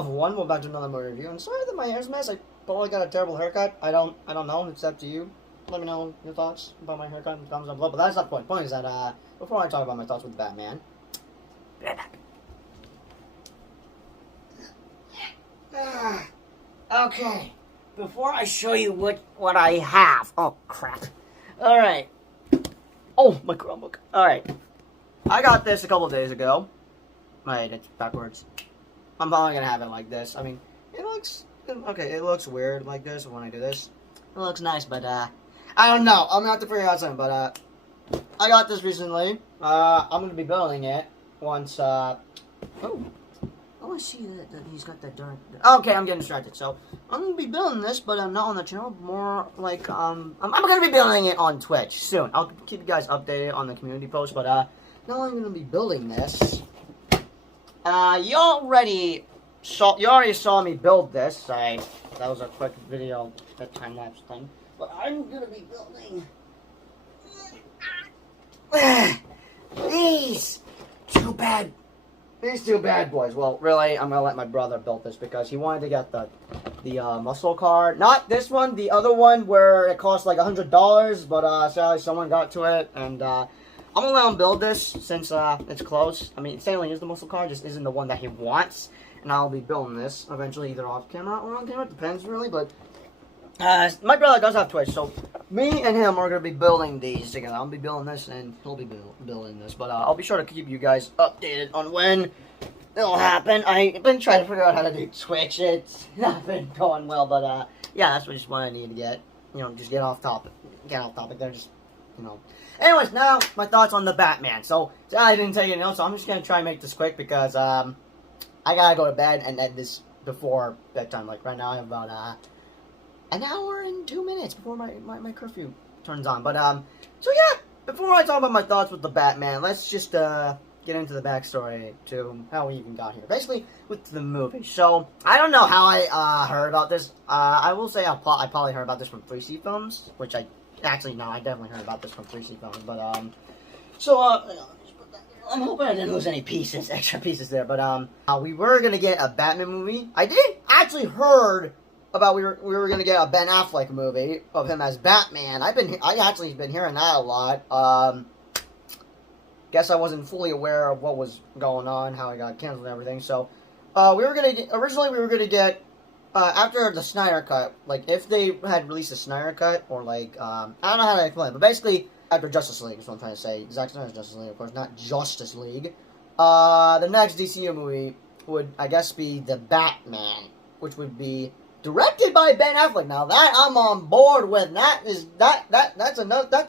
of one, we're back to another movie review. And sorry that my hair's a mess. I probably got a terrible haircut. I don't know. It's up to you. Let me know your thoughts about my haircut in the comments down below. But that's not the point. The point is that before I talk about my thoughts with Batman. Okay. Before I show you what I have. Oh crap. All right. Oh, my Chromebook. All right. I got this a couple of days ago. Wait, it's backwards. I'm probably gonna have it like this. I mean, it looks okay. It looks weird like this when I do this. It looks nice, but I don't know. I'm gonna have to figure out something. But I got this recently. I'm gonna be building it once. Oh, I see that he's got that dark. Okay, I'm getting distracted. So I'm gonna be building this, but not on the channel. More like I'm gonna be building it on Twitch soon. I'll keep you guys updated on the community post. But not only gonna be building this. You already saw me build this. That was a quick video, that time lapse thing. But I'm gonna be building these two bad boys. Well, really, I'm gonna let my brother build this because he wanted to get the muscle car. Not this one, the other one where it cost like $100. But sadly, someone got to it, and I'm gonna let him build this since it's close. I mean, Stanley is the muscle car, just isn't the one that he wants. And I'll be building this eventually, either off camera or on camera. It depends, really. But my brother does have Twitch, so me and him are gonna be building these together. I'll be building this, and he'll be building this. But I'll be sure to keep you guys updated on when it'll happen. I've been trying to figure out how to do Twitch. It's not been going well, but yeah, that's just what I need to get. You know, just get off topic. Get off topic. They're just, you know. Anyways, now my thoughts on the Batman. So I didn't take any notes, so I'm just gonna try and make this quick because I gotta go to bed and end this before bedtime. Like right now, I have about an hour and 2 minutes before my curfew turns on. But so yeah, before I talk about my thoughts with the Batman, let's just get into the backstory to how we even got here. Basically, with the movie. So I don't know how I heard about this. I will say I probably heard about this from 3C Films, which Actually, no, I definitely heard about this from 3C Films, but, I'm hoping I didn't lose any extra pieces there, but, we were gonna get a Batman movie. I did actually heard about we were gonna get a Ben Affleck movie of him as Batman. I actually been hearing that a lot. Guess I wasn't fully aware of what was going on, how it got canceled and everything, so, originally we were gonna get after the Snyder Cut, like, if they had released a Snyder Cut, or, like, I don't know how to explain it, but basically, after Justice League is what I'm trying to say. Zack Snyder's Justice League, of course, not Justice League. The next DCU movie would, I guess, be The Batman, which would be directed by Ben Affleck. Now, that I'm on board with. That's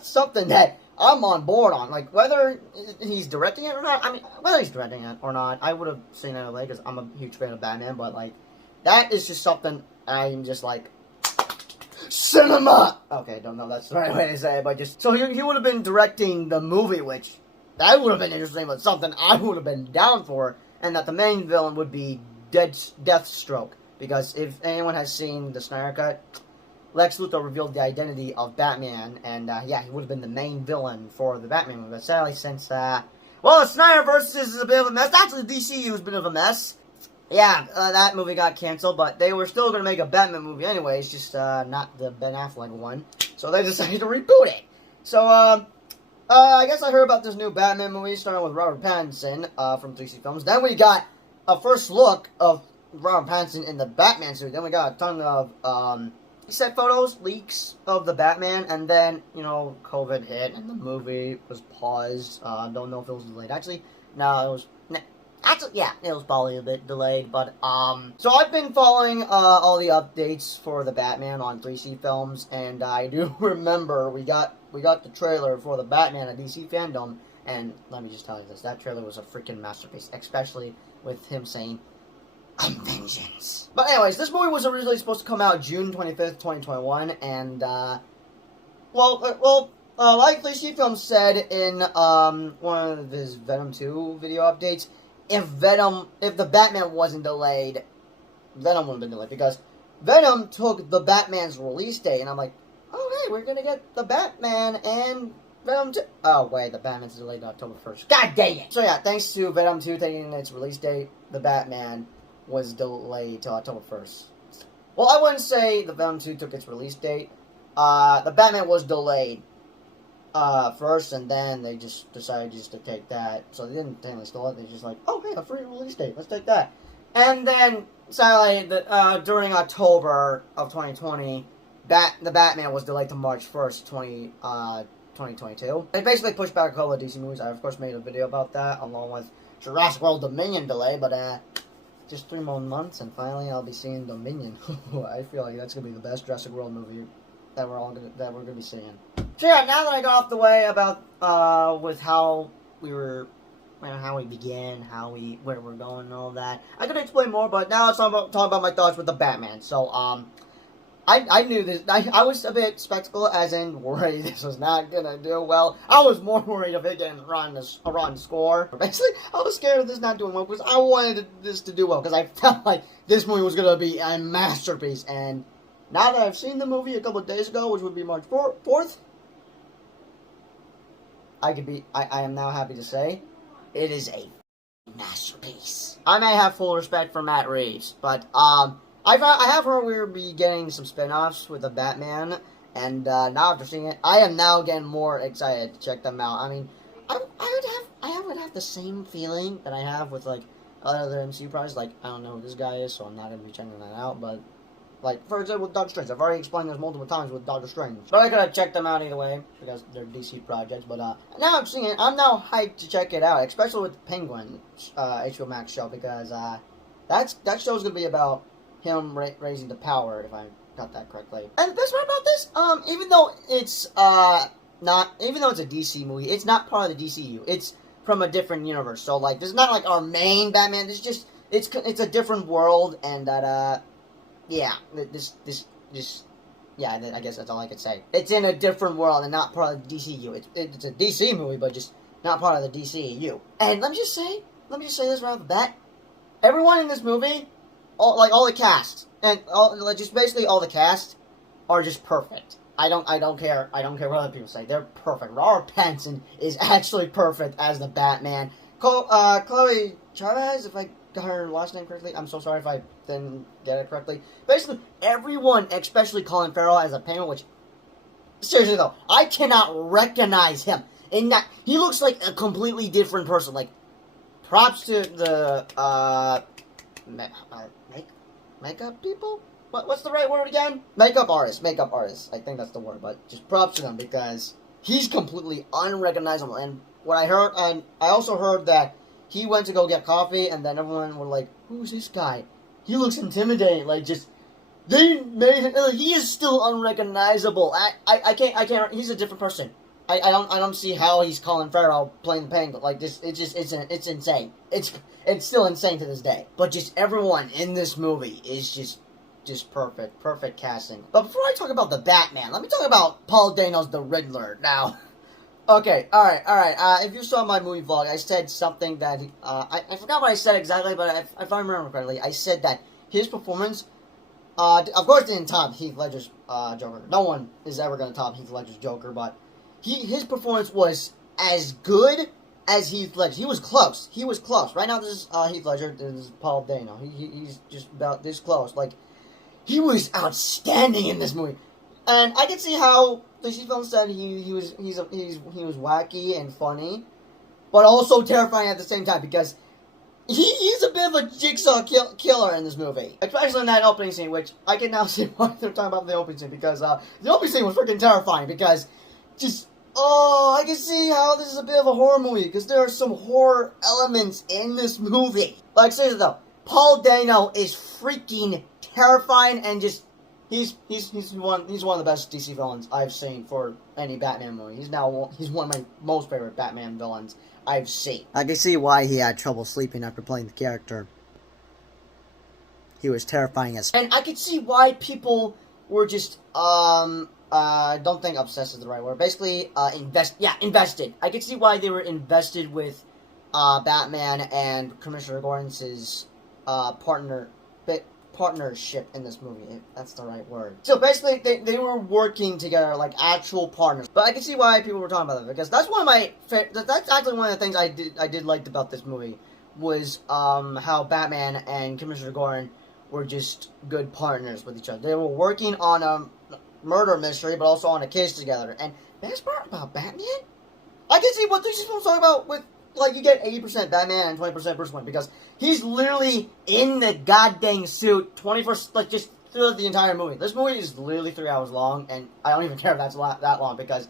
something that I'm on board on. Like, whether he's directing it or not, I mean, whether he's directing it or not, I would have seen it away, because I'm a huge fan of Batman, but, like, that is just something I'm just like, cinema! Okay, don't know if that's the right way to say it, but just, so he would have been directing the movie, which, that would have been interesting, but something I would have been down for, and that the main villain would be Deathstroke, because if anyone has seen the Snyder Cut, Lex Luthor revealed the identity of Batman, and yeah, he would have been the main villain for the Batman movie, but sadly, since, well, the Snyderverse is a bit of a mess. Actually, the DCU is a bit of a mess. Yeah, that movie got canceled, but they were still going to make a Batman movie anyways, just not the Ben Affleck one. So they decided to reboot it. So, I guess I heard about this new Batman movie starting with Robert Pattinson from 3C Films. Then we got a first look of Robert Pattinson in the Batman suit. Then we got a ton of set photos, leaks of the Batman, and then, you know, COVID hit and the movie was paused. Don't know if it was delayed. Actually, no, it was... Actually, yeah, it was probably a bit delayed, but, so I've been following, all the updates for the Batman on 3C Films, and I do remember we got the trailer for the Batman at DC Fandom, and let me just tell you this, that trailer was a freaking masterpiece, especially with him saying, "I'm vengeance." But anyways, this movie was originally supposed to come out June 25th, 2021, and, like 3C Films said in, one of his Venom 2 video updates, if the Batman wasn't delayed, Venom wouldn't have been delayed, because Venom took the Batman's release date, and I'm like, oh, hey, we're gonna get the Batman and Venom 2. Oh, wait, the Batman's delayed to October 1st. God dang it! So yeah, thanks to Venom 2 taking its release date, the Batman was delayed to October 1st. Well, I wouldn't say the Venom 2 took its release date. The Batman was delayed first, and then they just decided just to take that. So they didn't technically steal it. They just like, oh, hey, a free release date. Let's take that. And then, sadly, during October of 2020, the Batman was delayed to March 1st, 2022. They basically pushed back a couple of DC movies. I, of course, made a video about that, along with Jurassic World Dominion delay, but just 3 more months, and finally I'll be seeing Dominion. I feel like that's gonna be the best Jurassic World movie that we're gonna be seeing. So yeah, now that I got off the way about with how we began, where we're going, and all that, I could explain more, but now it's talking about my thoughts with the Batman. So I knew this. I was a bit skeptical, as in worried this was not gonna do well. I was more worried of it getting a rotten score. Basically, I was scared of this not doing well because I wanted this to do well because I felt like this movie was gonna be a masterpiece. And now that I've seen the movie a couple of days ago, which would be March 4th, I am now happy to say it is a masterpiece. I may have full respect for Matt Reeves, but I have heard we'll be getting some spin-offs with the Batman, and now after seeing it, I am now getting more excited to check them out. I mean, I would have the same feeling that I have with like other MCU projects. Like, I don't know who this guy is, so I'm not gonna be checking that out. But like, for example, with Doctor Strange, I've already explained this multiple times with Doctor Strange, but I gotta check them out either way because they're DC projects. But now I'm seeing it, I'm now hyped to check it out, especially with Penguin HBOMax show, because that show's gonna be about him raising the power, if I got that correctly. And the best part about this, even though it's a DC movie, it's not part of the DCU. It's from a different universe. So like, this is not like our main Batman. It's just it's a different world, and that yeah, I guess that's all I could say. It's in a different world and not part of the DCU. It's a DC movie, but just not part of the DCU. And let me just say this right off the bat: everyone in this movie, all the cast, and basically all the cast are just perfect. I don't care what other people say. They're perfect. Robert Pattinson is actually perfect as the Batman. Chloe Chavez, if I got her last name correctly, I'm so sorry if I didn't get it correctly. Basically, everyone, especially Colin Farrell as a Penguin, which, seriously though, I cannot recognize him. In that, he looks like a completely different person. Like, props to the, makeup people? What's the right word again? Makeup artists. I think that's the word, but just props to them because he's completely unrecognizable. And what I heard, and I also heard that he went to go get coffee, and then everyone were like, "Who's this guy? He looks intimidating." Like, just they made him. Like, he is still unrecognizable. I can't. He's a different person. I don't see how he's Colin Farrell playing the Penguin. Like this, it's insane. It's still insane to this day. But just everyone in this movie is just perfect casting. But before I talk about the Batman, let me talk about Paul Dano's The Riddler. Now, okay, all right. If you saw my movie vlog, I said something that I forgot what I said exactly, but if I remember correctly, I said that his performance, of course, didn't top Heath Ledger's Joker. No one is ever going to top Heath Ledger's Joker, but his performance was as good as Heath Ledger. He was close. Right now, this is Heath Ledger. This is Paul Dano. He's just about this close. Like, he was outstanding in this movie, and I can see how DC Films said he was wacky and funny, but also terrifying at the same time because he's a bit of a jigsaw killer in this movie, especially in that opening scene, which I can now see why they're talking about the opening scene, because the opening scene was freaking terrifying because I can see how this is a bit of a horror movie because there are some horror elements in this movie. Like, seriously though, Paul Dano is freaking terrifying, and just he's one of the best DC villains I've seen for any Batman movie. He's one of my most favorite Batman villains I've seen. I can see why he had trouble sleeping after playing the character. He was terrifying and I could see why people were just I don't think obsessed is the right word. Basically, invested. I could see why they were invested with Batman and Commissioner Gordon's partnership in this movie, if that's the right word. So basically, they were working together like actual partners. But I can see why people were talking about it, because that's one of my that's actually one of the things I did liked about this movie was how Batman and Commissioner Gordon were just good partners with each other. They were working on a murder mystery, but also on a case together. And best part about Batman, I can see what these people talking about with, like, you get 80% Batman and 20% Bruce Wayne, because he's literally in the goddamn suit 24, like, just throughout the entire movie. This movie is literally 3 hours long, and I don't even care if that's that long, because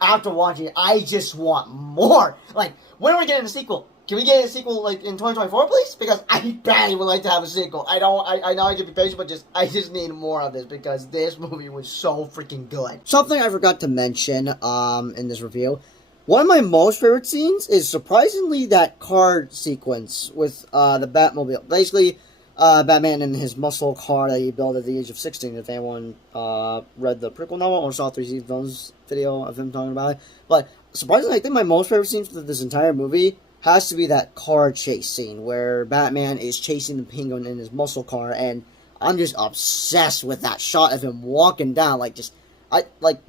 after watching it, I just want more. Like, when are we getting a sequel? Can we get a sequel, like, in 2024, please? Because I badly would like to have a sequel. I know I can be patient, but I just need more of this, because this movie was so freaking good. Something I forgot to mention, in this review, one of my most favorite scenes is surprisingly that car sequence with, the Batmobile. Basically, Batman in his muscle car that he built at the age of 16, if anyone, read the prequel novel or saw 3 Films video of him talking about it. But, surprisingly, I think my most favorite scenes for this entire movie has to be that car chase scene where Batman is chasing the Penguin in his muscle car, and I'm just obsessed with that shot of him walking down, like, just,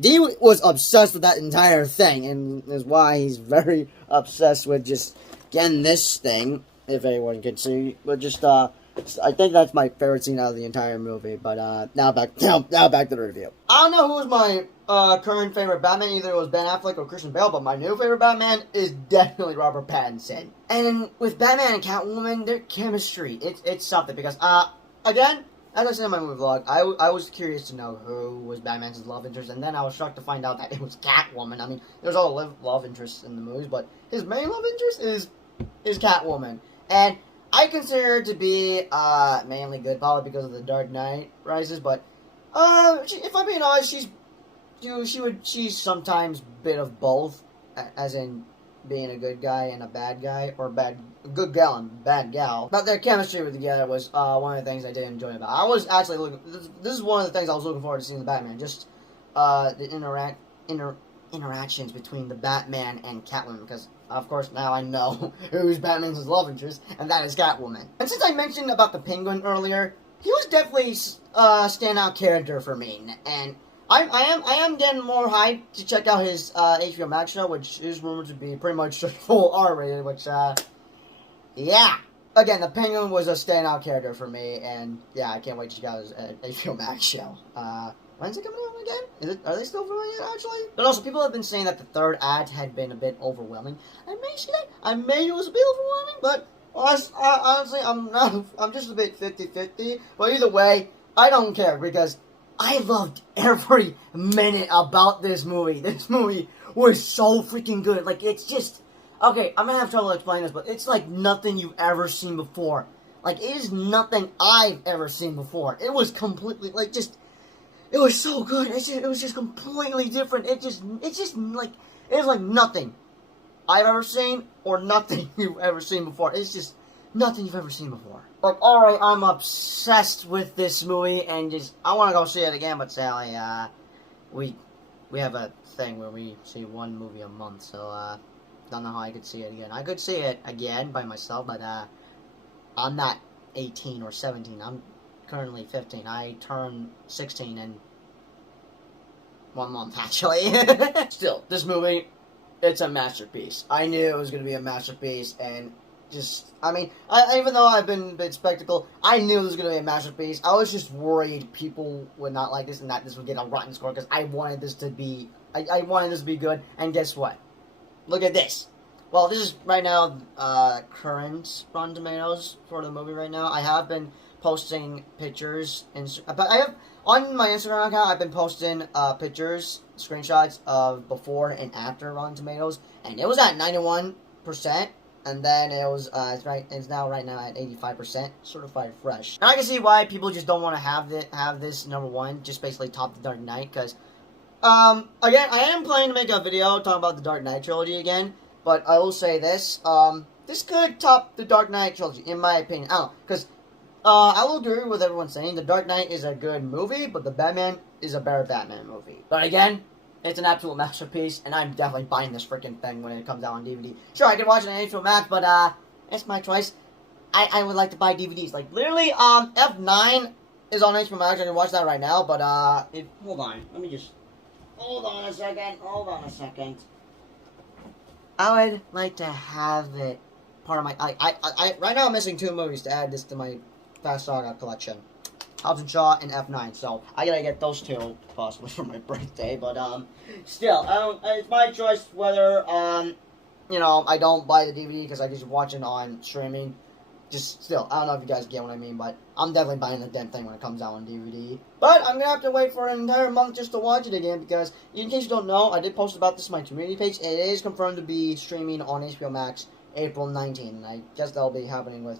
D was obsessed with that entire thing, and is why he's very obsessed with just getting this thing, if anyone can see, but just, I think that's my favorite scene out of the entire movie. But now back to the review. I don't know who was my current favorite Batman. Either it was Ben Affleck or Christian Bale. But my new favorite Batman is definitely Robert Pattinson. And with Batman and Catwoman, their chemistry, it's something. Because again, as I said in my movie vlog, I was curious to know who was Batman's love interest, and then I was shocked to find out that it was Catwoman. I mean, there's all love interests in the movies, but his main love interest is Catwoman, and I consider her to be mainly good, probably because of the Dark Knight Rises. But if I'm being honest, she's sometimes a bit of both, as in being a good guy and a bad guy, or good gal and bad gal. But their chemistry together was one of the things I did enjoy about it. I was actually looking. This is one of the things I was looking forward to seeing the Batman. Just the interactions between the Batman and Catwoman, because of course now I know who's Batman's love interest, and that is Catwoman. And since I mentioned about the Penguin earlier, he was definitely a standout character for me, and I am getting more hyped to check out his HBOMax show, which is rumored to be pretty much full R-rated, which yeah. Again, the Penguin was a standout character for me, and yeah, I can't wait to check out his HBOMax show. When's it coming out again? Are they still filming it, actually? But also, people have been saying that the third act had been a bit overwhelming. I may see that. I may it was a bit overwhelming, but honestly, I'm just a bit 50-50. But either way, I don't care, because I loved every minute about this movie. This movie was so freaking good. Like, it's just... Okay, I'm gonna have trouble explaining this, but it's like nothing you've ever seen before. Like, it is nothing I've ever seen before. It was completely, like, just... It was so good. It was just completely different. It's just like, it was like nothing I've ever seen, or nothing you've ever seen before. It's just nothing you've ever seen before. Like, alright, I'm obsessed with this movie, and just, I want to go see it again, but Sally, we have a thing where we see one movie a month, so, don't know how I could see it again. I could see it again by myself, but, I'm not 18 or 17. I'm currently 15. I turn 16 in 1 month, actually. Still, this movie, it's a masterpiece. I knew it was going to be a masterpiece, and just, I mean, even though I've been a bit skeptical, I knew it was going to be a masterpiece. I was just worried people would not like this, and that this would get a rotten score, because I wanted this to be, I wanted this to be good, and guess what? Look at this. Well, this is right now, current Rotten Tomatoes for the movie right now. I have been posting pictures, but I have, on my Instagram account, I've been posting pictures, screenshots of before and after Rotten Tomatoes, and it was at 91%, and then it was, it's now right now at 85%, certified fresh. And I can see why people just don't want to have this number one, just basically top the Dark Knight, because, again, I am planning to make a video talking about the Dark Knight trilogy again, but I will say this, this could top the Dark Knight trilogy, in my opinion. I don't know, because I will agree with everyone saying the Dark Knight is a good movie, but the Batman is a better Batman movie. But again, it's an absolute masterpiece, and I'm definitely buying this freaking thing when it comes out on DVD. Sure, I could watch it on HBOMax, but it's my choice. I would like to buy DVDs. Like, literally, F9 is on HBOMax. I can watch that right now, but hold on. Let me just... Hold on a second. I would like to have it part of my... right now I'm missing 2 movies to add this to my Fast Saga collection. Hobbs and Shaw and F9, so I gotta get those 2, possibly for my birthday, but, still, it's my choice whether, you know, I don't buy the DVD because I just watch it on streaming. Just still, I don't know if you guys get what I mean, but I'm definitely buying the damn thing when it comes out on DVD. But I'm gonna have to wait for an entire month just to watch it again because, in case you don't know, I did post about this on my community page. It is confirmed to be streaming on HBOMax April 19th, and I guess that'll be happening with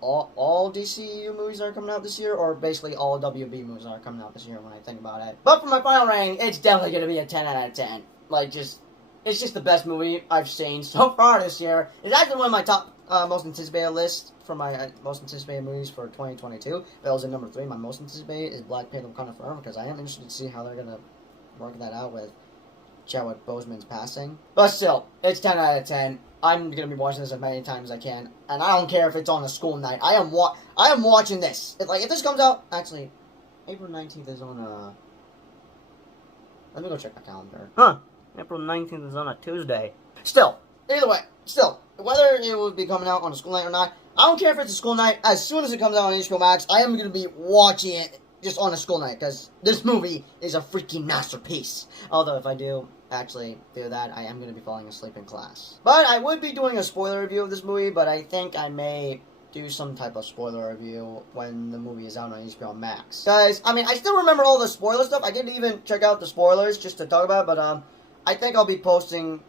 all DCU movies that are coming out this year, or basically all WB movies that are coming out this year when I think about it. But for my final rating, it's definitely gonna be a 10 out of 10. Like, it's just the best movie I've seen so far this year. It's actually one of my top most anticipated lists for my most anticipated movies for 2022. That was at number 3. My most anticipated is Black Panther: Wakanda Forever because I am interested to see how they're gonna work that out with Chadwick Boseman's passing. But still, it's 10 out of 10. I'm gonna be watching this as many times as I can, and I don't care if it's on a school night. I am watching this. If this comes out, actually, April 19th is on a. Let me go check my calendar. Huh? April 19th is on a Tuesday. Still, either way, whether it will be coming out on a school night or not, I don't care if it's a school night. As soon as it comes out on HBO Max, I am going to be watching it just on a school night, because this movie is a freaking masterpiece. Although, if I do actually do that, I am going to be falling asleep in class. But I would be doing a spoiler review of this movie, but I think I may do some type of spoiler review when the movie is out on HBO Max. Guys, I mean, I still remember all the spoiler stuff. I didn't even check out the spoilers just to talk about it, but, I think I'll be posting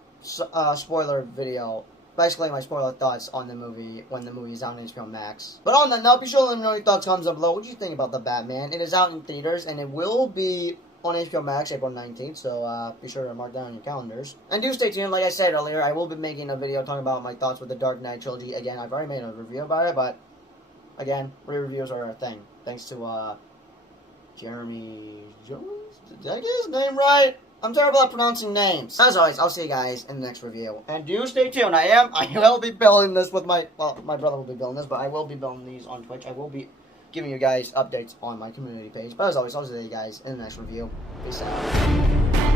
a spoiler video, basically my spoiler thoughts on the movie when the movie is out on HBO Max. But on that note, be sure to let me know your thoughts, comments down below. What do you think about The Batman? It is out in theaters, and it will be on HBO Max April 19th, so be sure to mark that on your calendars. And do stay tuned. Like I said earlier, I will be making a video talking about my thoughts with the Dark Knight trilogy. Again, I've already made a review about it, but again, re-reviews are a thing. Thanks to Jeremy Jones? Did I get his name right? I'm terrible at pronouncing names. As always, I'll see you guys in the next review. And do stay tuned. I will be building this with my brother will be building this, but I will be building these on Twitch. I will be giving you guys updates on my community page. But as always, I'll see you guys in the next review. Peace out.